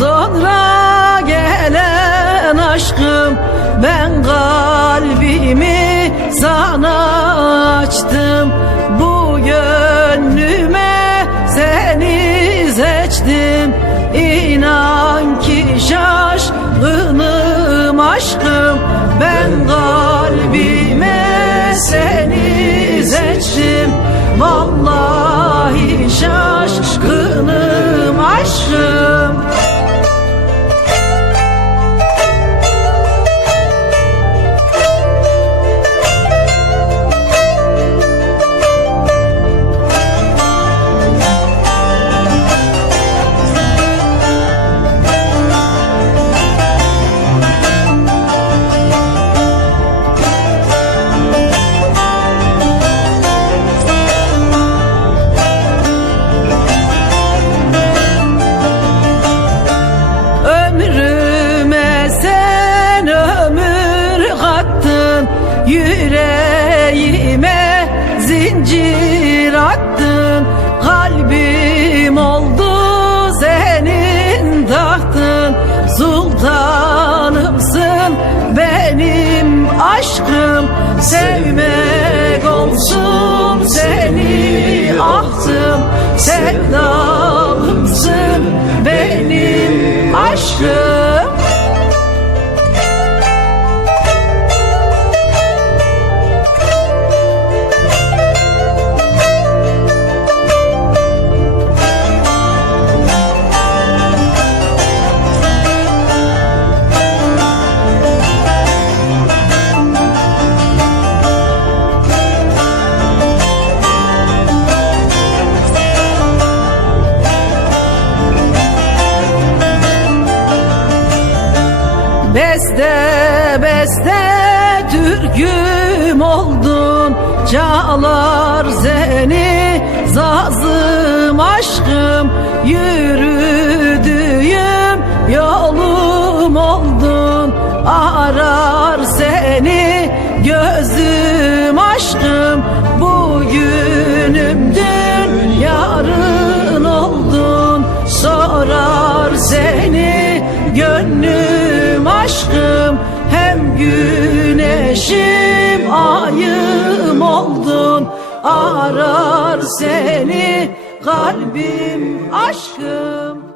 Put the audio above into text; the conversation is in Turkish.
Sonra gelen aşkım ben kalbimi sana açtım. Bu gönlüme seni seçtim. İnan ki şaşkınım aşkım Ben kalbime seni seçtim. Vallahi şaşkınım aşkım. Sultanımsın benim aşkım. Sevmek olsun seni ahtım. Sevdalımsın benim aşkım Beste beste türküm oldun Çağlar seni zazım aşkım. Yürüdüğüm yolum oldun. Arar seni gözüm aşkım aşkım Hem güneşim ayım oldun. Arar seni kalbim aşkım